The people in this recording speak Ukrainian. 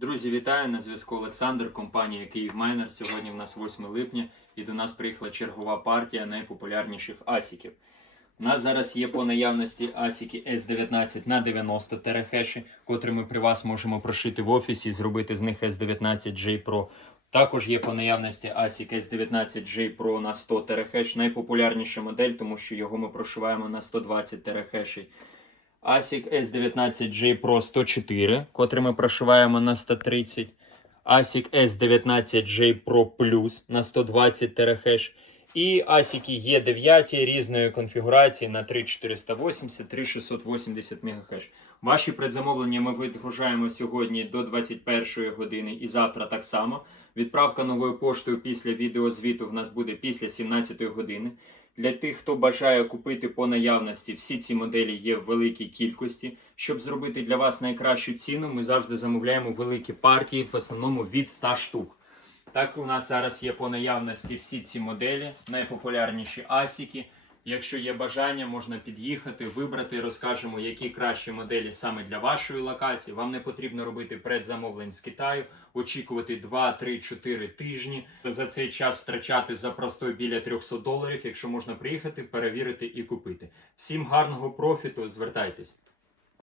Друзі, вітаю! На зв'язку Олександр, компанія Київ Майнер. Сьогодні в нас 8 липня і до нас приїхала чергова партія найпопулярніших асіків. У нас зараз є по наявності асіки S19 на 90 терахеші, котрі ми при вас можемо прошити в офісі, зробити з них S19J Pro. Також є по наявності ASIC S19J Pro на 100 терахеш, найпопулярніша модель, тому що його ми прошиваємо на 120 терахешей. ASIC S19J Pro 104, котрий ми прошиваємо на 130. ASIC S19J Pro Plus на 120 терахеш. І ASIC E9 різної конфігурації на 3480, 3680 МГц. Ваші предзамовлення ми вигружаємо сьогодні до 21 години і завтра так само. Відправка новою поштою після відеозвіту в нас буде після 17 години. Для тих, хто бажає купити по наявності, всі ці моделі є в великій кількості. Щоб зробити для вас найкращу ціну, ми завжди замовляємо великі партії, в основному від 100 штук. Так, у нас зараз є по наявності всі ці моделі, найпопулярніші асіки. Якщо є бажання, можна під'їхати, вибрати, розкажемо, які кращі моделі саме для вашої локації. Вам не потрібно робити предзамовлень з Китаю, очікувати 2, 3, 4 тижні. За цей час втрачати за простой біля 300 доларів, якщо можна приїхати, перевірити і купити. Всім гарного профіту, звертайтесь.